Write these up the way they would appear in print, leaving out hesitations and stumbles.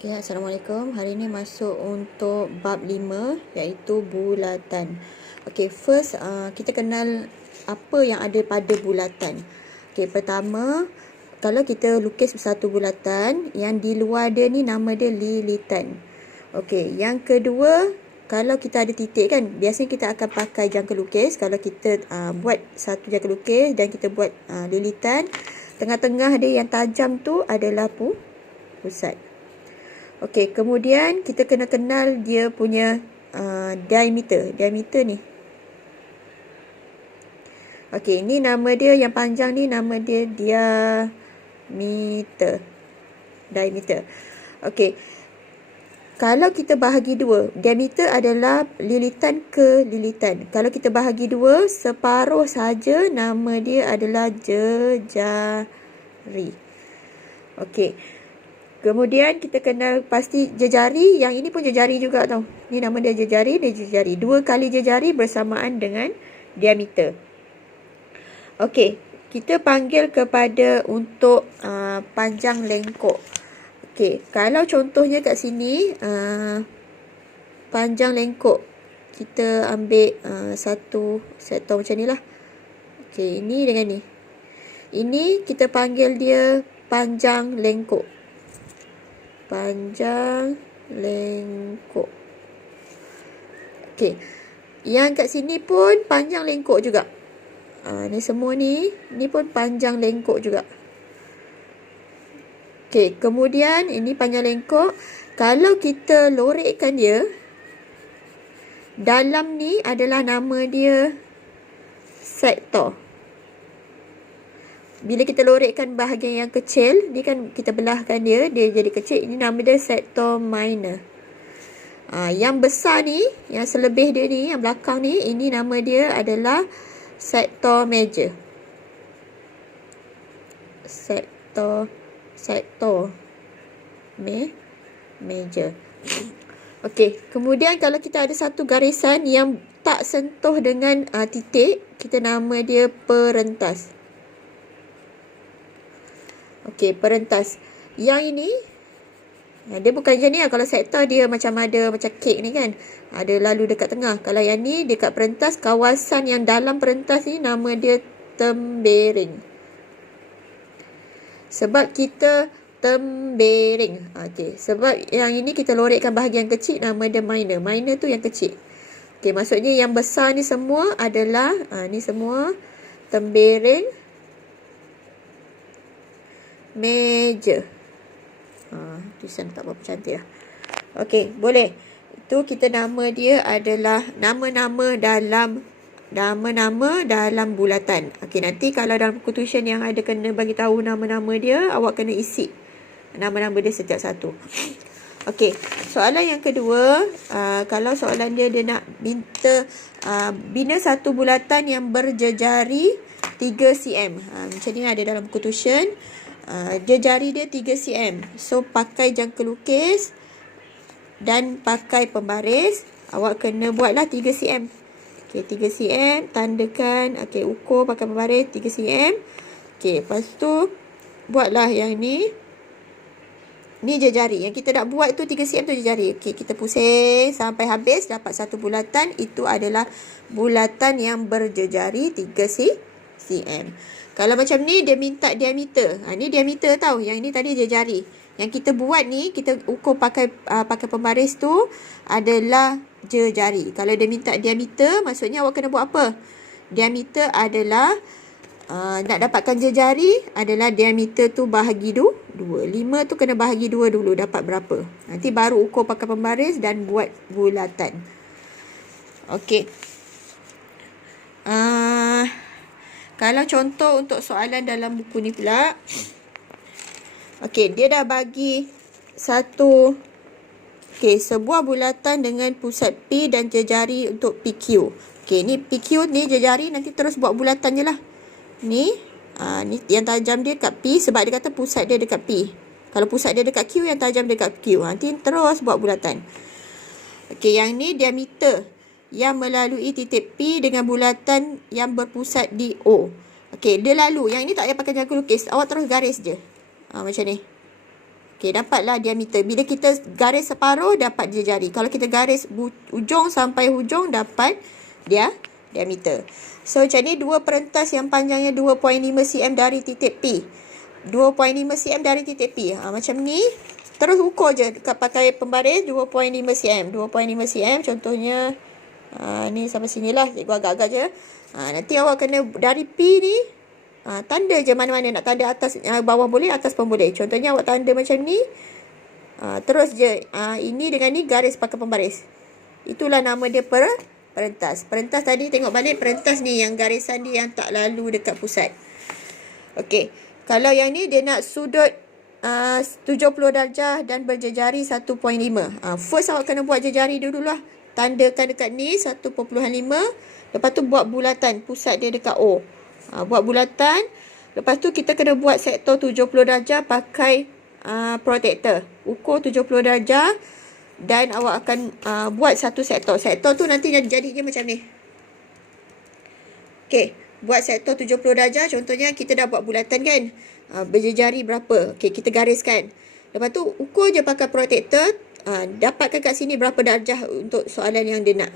Okay, Assalamualaikum. Hari ini masuk untuk bab 5 iaitu bulatan. Okay, first kita kenal apa yang ada pada bulatan. Okay, pertama, kalau kita lukis satu bulatan, yang di luar dia ni nama dia lilitan. Okay, yang kedua, kalau kita ada titik kan, biasanya kita akan pakai jangka lukis. Kalau kita buat satu jangka lukis dan kita buat lilitan, tengah-tengah dia yang tajam tu adalah pusat. Okey, kemudian kita kena kenal dia punya diameter. Diameter ni. Okey, ni nama dia yang panjang ni nama dia diameter. Diameter. Okey. Kalau kita bahagi dua, diameter adalah lilitan ke lilitan. Kalau kita bahagi dua, separuh saja nama dia adalah jejari. Okey. Kemudian kita kenal pasti jejari. Yang ini pun jejari juga tau. Ni nama dia jejari, dia jejari. 2 kali jejari bersamaan dengan diameter. Okey, kita panggil kepada untuk panjang lengkok. Okey, kalau contohnya kat sini panjang lengkok, kita ambil satu sektor macam ni lah. Okey, ini dengan ni. Ini kita panggil dia panjang lengkok. Panjang lengkok. Okey. Yang kat sini pun panjang lengkok juga. Ni semua ni pun panjang lengkok juga. Okey, kemudian ini panjang lengkok. Kalau kita lorekkan dia, dalam ni adalah nama dia sektor. Bila kita lorekkan bahagian yang kecil, ni kan kita belahkan dia jadi kecil. Ini nama dia sektor minor. Yang besar ni, yang selebih dia ni, yang belakang ni, ini nama dia adalah sektor major. Sektor major. Okey, kemudian kalau kita ada satu garisan yang tak sentuh dengan titik, kita nama dia perentas. Okey, perentas. Yang ini, dia bukan macam ni lah. Kalau sektor dia macam ada macam kek ni kan. Ada lalu dekat tengah. Kalau yang ni dekat perentas, kawasan yang dalam perentas ni nama dia tembering. Sebab kita tembering. Okey, sebab yang ini kita lorekkan bahagian kecil, nama dia minor. Minor tu yang kecil. Okey, maksudnya yang besar ni semua adalah, ni semua tembering major. Tulisan tak berapa cantik lah. Okey, boleh. Itu kita nama dia adalah nama-nama dalam bulatan. Okey, nanti kalau dalam buku tuition yang ada kena bagi tahu nama-nama dia, awak kena isi nama-nama dia setiap satu. Okey, soalan yang kedua, kalau soalan dia nak minta bina satu bulatan yang berjejari 3 cm. Macam ni ada dalam buku tuition. Jejari dia 3 cm. So pakai jangka lukis dan pakai pembaris. Awak kena buatlah 3 cm. Okey, 3 cm, tandakan. Okey, ukur pakai pembaris 3 cm. Okey, lepas tu buatlah yang ni. Ni jejari. Yang kita nak buat tu 3 cm tu jejari. Okey, kita pusing sampai habis dapat satu bulatan. Itu adalah bulatan yang berjejari 3 cm. Kalau macam ni dia minta diameter. Ni diameter tau. Yang ni tadi jejari. Yang kita buat ni, kita ukur pakai pembaris tu adalah jejari. Kalau dia minta diameter, maksudnya awak kena buat apa? Diameter adalah nak dapatkan jejari adalah diameter tu bahagi 2. 5 tu kena bahagi 2 dulu, dapat berapa. Nanti baru ukur pakai pembaris dan buat bulatan. Okey. Kalau contoh untuk soalan dalam buku ni pula. Okey, dia dah bagi satu. Okey, sebuah bulatan dengan pusat P dan jejari untuk PQ. Okey, ni PQ ni jejari, nanti terus buat bulatan je lah. Ni yang tajam dia dekat P sebab dia kata pusat dia dekat P. Kalau pusat dia dekat Q, yang tajam dekat Q. Nanti terus buat bulatan. Okey, yang ni diameter yang melalui titik P dengan bulatan yang berpusat di O. Okey, dia lalu. Yang ini tak payah pakai jangka lukis. Awak terus garis je. Macam ni. Okey, dapatlah diameter. Bila kita garis separuh, dapat jejari. Kalau kita garis ujung sampai hujung, dapat diameter. So, macam ni dua perentas yang panjangnya 2.5 cm dari titik P. 2.5 cm dari titik P. Macam ni. Terus ukur je pakai pembaris 2.5 cm. 2.5 cm contohnya. Ni sampai sini lah. Cikgu agak-agak je. Nanti awak kena dari P ni. Tanda je mana-mana nak tanda atas, bawah boleh, atas pun boleh. Contohnya awak tanda macam ni. Terus je ini dengan ni garis pakai pembaris. Itulah nama dia perentas. Perentas tadi tengok balik, perentas ni yang garisan dia yang tak lalu dekat pusat. Okey. Kalau yang ni dia nak sudut 70 darjah dan berjejari 1.5. First awak kena buat jejari dululah. Tandakan dekat ni 1.5. Lepas tu buat bulatan pusat dia dekat O. Buat bulatan. Lepas tu kita kena buat sektor 70 darjah pakai protector. Ukur 70 darjah dan awak akan buat satu sektor. Sektor tu nanti jadinya macam ni. Okey, buat sektor 70 darjah. Contohnya kita dah buat bulatan kan. Berjejari berapa. Okey, kita gariskan. Lepas tu ukur je pakai protector. Dapatkan kat sini berapa darjah untuk soalan yang dia nak.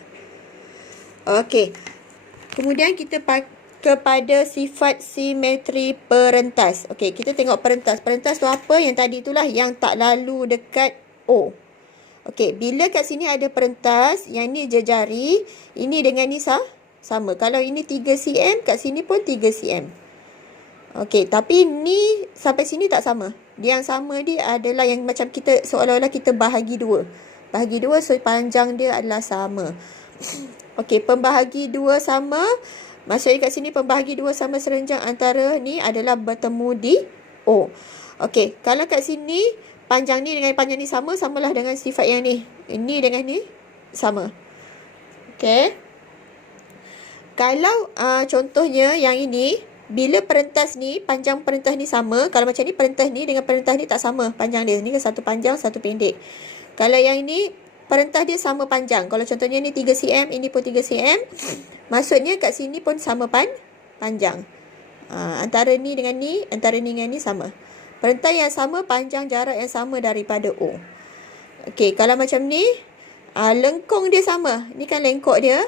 Okey. Kemudian kita kepada sifat simetri perentas. Okey, kita tengok perentas. Perentas tu apa? Yang tadi itulah yang tak lalu dekat O. Okey, bila kat sini ada perentas, yang ni jejari, ini dengan ni sama. Kalau ini 3 cm, kat sini pun 3 cm. Okey, tapi ni sampai sini tak sama. Dia yang sama dia adalah yang macam kita seolah-olah kita bahagi dua. Bahagi dua, so panjang dia adalah sama. Okey, pembahagi dua sama. Maksudnya kat sini pembahagi dua sama serenjang antara ni adalah bertemu di O. Okey, kalau kat sini panjang ni dengan panjang ni sama, samalah dengan sifat yang ni. Ini dengan ni sama. Okey. Kalau contohnya yang ini, bila perentas ni, panjang perentas ni sama. Kalau macam ni, perentas ni dengan perentas ni tak sama panjang dia. Ni kan satu panjang, satu pendek. Kalau yang ini, perentas dia sama panjang. Kalau contohnya ni 3 cm, ini pun 3 cm. Maksudnya kat sini pun sama panjang. Antara ni dengan ni sama. Perentas yang sama, panjang jarak yang sama daripada O. Okey, kalau macam ni, lengkung dia sama. Ni kan lengkok dia.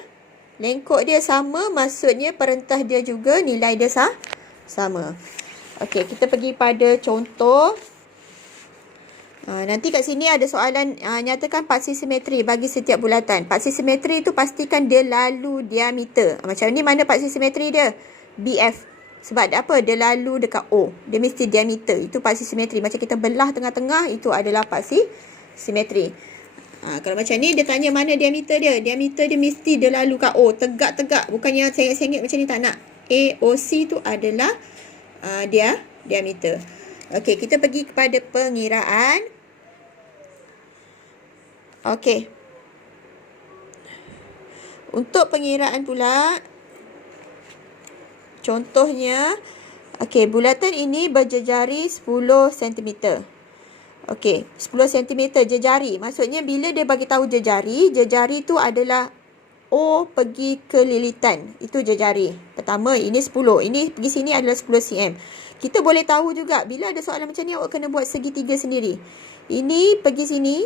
Lengkok dia sama, maksudnya perentas dia juga nilai dia sama. Okey, kita pergi pada contoh. Nanti kat sini ada soalan, nyatakan paksi simetri bagi setiap bulatan. Paksi simetri tu pastikan dia lalu diameter. Macam ni mana paksi simetri dia? BF. Sebab apa? Dia lalu dekat O. Dia mesti diameter. Itu paksi simetri. Macam kita belah tengah-tengah, itu adalah paksi simetri. Kalau macam ni, dia tanya mana diameter dia. Diameter dia mesti dia lalu kat O. Tegak-tegak. Bukan yang sengit-sengit macam ni, tak nak. AOC tu adalah diameter. Okey, kita pergi kepada pengiraan. Okey. Untuk pengiraan pula, contohnya, okey, bulatan ini berjejari 10 cm. Okey, 10 cm jejari. Maksudnya bila dia bagi tahu jejari tu adalah O pergi ke lilitan. Itu jejari. Pertama, ini 10. Ini pergi sini adalah 10 cm. Kita boleh tahu juga, bila ada soalan macam ni, awak kena buat segitiga sendiri. Ini pergi sini.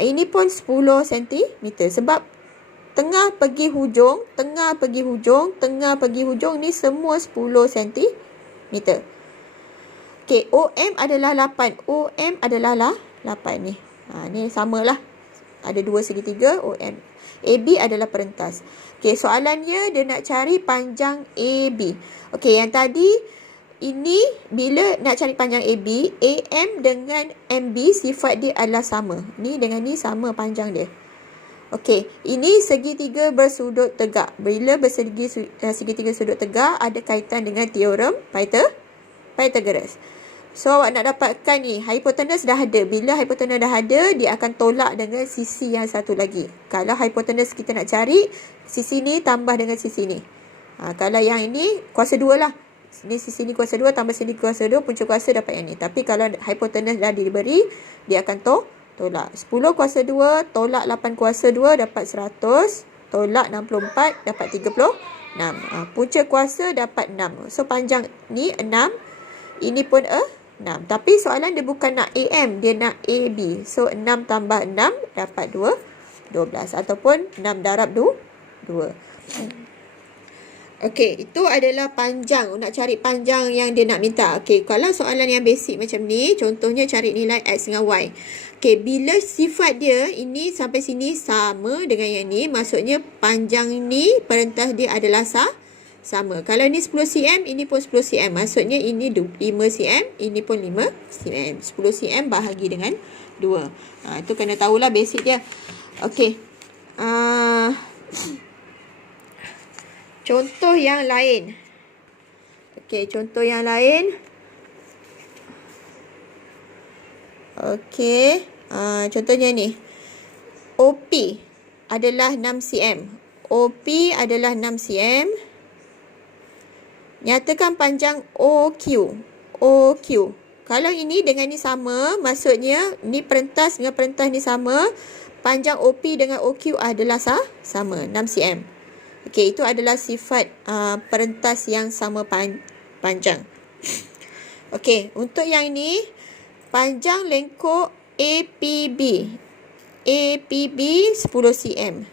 Ini pun 10 cm. Sebab tengah pergi hujung, tengah pergi hujung, ni semua 10 cm. Okey, OM adalah 8. OM adalah 8 ni. Ni samalah. Ada dua segitiga, OM. AB adalah perentas. Okey, soalannya dia nak cari panjang AB. Okey, yang tadi ini bila nak cari panjang AB, AM dengan MB sifat dia adalah sama. Ni dengan ni sama panjang dia. Okey, ini segitiga bersudut tegak. Bila segitiga sudut tegak, ada kaitan dengan teorem Pythagoras. So, awak nak dapatkan ni, hipotenus dah ada. Bila hipotenus dah ada, dia akan tolak dengan sisi yang satu lagi. Kalau hipotenus kita nak cari, sisi ni tambah dengan sisi ni. Kalau yang ini, kuasa 2 lah. Ni sisi ni kuasa 2, tambah sini kuasa 2, punca kuasa dapat yang ni. Tapi kalau hipotenus dah diberi, dia akan tolak. 10 kuasa 2, tolak 8 kuasa 2, dapat 100. Tolak 64, dapat 36. Punca kuasa dapat 6. So, panjang ni 6. Ini pun 6. Tapi soalan dia bukan nak AM, dia nak AB. So 6 tambah 6 dapat 12. Ataupun 6 darab 2. Okey, itu adalah panjang. Nak cari panjang yang dia nak minta. Okey, kalau soalan yang basic macam ni, contohnya cari nilai X dengan Y. Okey, bila sifat dia ini sampai sini sama dengan yang ni, maksudnya panjang ni perintah dia adalah sama. Kalau ni 10 cm, ini pun 10 cm. Maksudnya ini 5 cm, ini pun 5 cm. 10 cm bahagi dengan 2. Itu kena tahulah basic dia. Okey. Contoh yang lain. Okey, contoh yang lain. Okey. Contohnya ni. OP adalah 6 cm. OP adalah 6 cm. Nyatakan panjang OQ. OQ. Kalau ini dengan ni sama, maksudnya ni perentas dengan perentas ni sama. Panjang OP dengan OQ adalah sama. 6 cm. Okey, itu adalah sifat perentas yang sama panjang. Okey, untuk yang ini, panjang lengkok APB. APB 10 cm.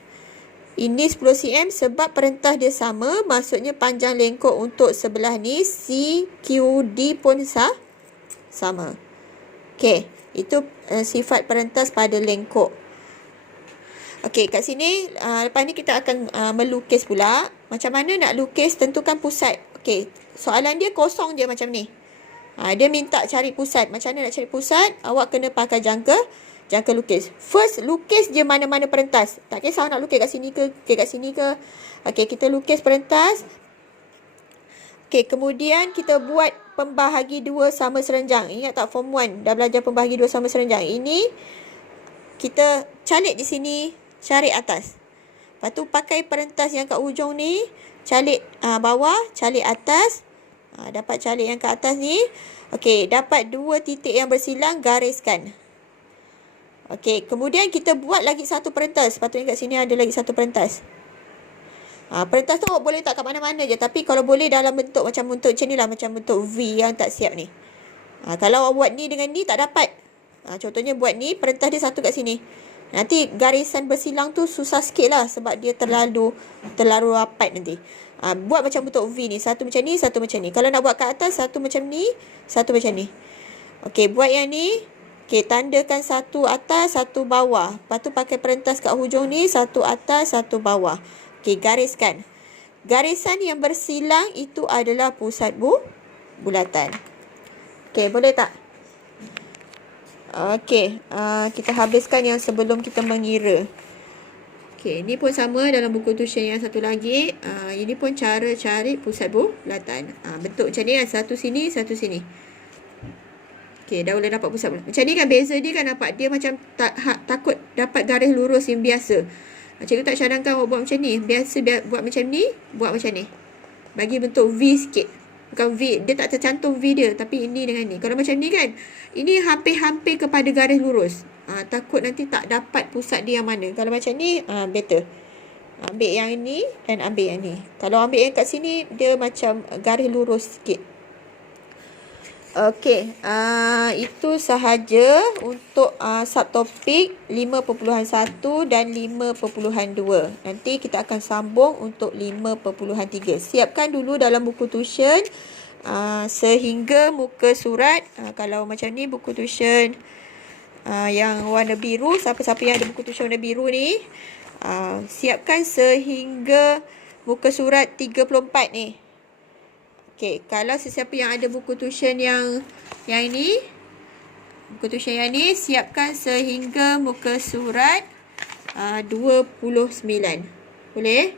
Ini 10 cm sebab perentas dia sama, maksudnya panjang lengkok untuk sebelah ni CQD pun sama. Okey, itu sifat perentas pada lengkok. Okey, kat sini lepas ni kita akan melukis pula. Macam mana nak lukis, tentukan pusat. Okey, soalan dia kosong je macam ni. Dia minta cari pusat. Macam mana nak cari pusat? Awak kena pakai jangka lukis. First, lukis je mana-mana perentas. Tak kisah nak lukis kat sini ke, kat sini ke. Okey, kita lukis perentas. Okey, kemudian kita buat pembahagi 2 sama serenjang. Ingat tak form 1 dah belajar pembahagi 2 sama serenjang. Ini kita calik di sini, cari atas. Lepas tu pakai perentas yang kat hujung ni, calik bawah, calik atas. Dapat calik yang kat atas ni. Okey, dapat 2 titik yang bersilang, gariskan. Okey, kemudian kita buat lagi satu perentas. Patutnya kat sini ada lagi satu perentas. Perentas tu boleh tak kat mana-mana je. Tapi kalau boleh dalam bentuk macam ni lah. Macam bentuk V yang tak siap ni. Kalau awak buat ni dengan ni tak dapat. Contohnya buat ni, perentas dia satu kat sini. Nanti garisan bersilang tu susah sikit lah. Sebab dia terlalu rapat nanti. Buat macam bentuk V ni. Satu macam ni, satu macam ni. Kalau nak buat kat atas, satu macam ni, satu macam ni. Okey, buat yang ni. Okey, tandakan satu atas, satu bawah. Lepas tu pakai perentas kat hujung ni, satu atas, satu bawah. Okey, gariskan. Garisan yang bersilang itu adalah pusat bulatan. Okey, boleh tak? Okey, kita habiskan yang sebelum kita mengira. Okey, ini pun sama dalam buku tuition yang satu lagi. Ini pun cara cari pusat bulatan. Bentuk macam ni kan, satu sini, satu sini. Okey, dah boleh dapat pusat bulatan. Macam ni kan beza dia kan, nampak dia macam takut dapat garis lurus yang biasa. Cikgu tak cadangkan awak buat macam ni. Biasa buat macam ni, buat macam ni. Bagi bentuk V sikit. Bukan V, dia tak tercantum V dia, tapi ini dengan ni. Kalau macam ni kan, ini hampir-hampir kepada garis lurus. Takut nanti tak dapat pusat dia yang mana. Kalau macam ni, better. Ambil yang ini dan ambil yang ni. Kalau ambil yang kat sini, dia macam garis lurus sikit. Okey, itu sahaja untuk subtopik 5.1 dan 5.2. Nanti kita akan sambung untuk 5.3. Siapkan dulu dalam buku tuition sehingga muka surat. Kalau macam ni buku tuition yang warna biru, siapa-siapa yang ada buku tuition warna biru ni, siapkan sehingga muka surat 34 ni. Okey, kalau sesiapa yang ada buku tuition yang ini, buku tuition yang ni, siapkan sehingga muka surat 29. Boleh?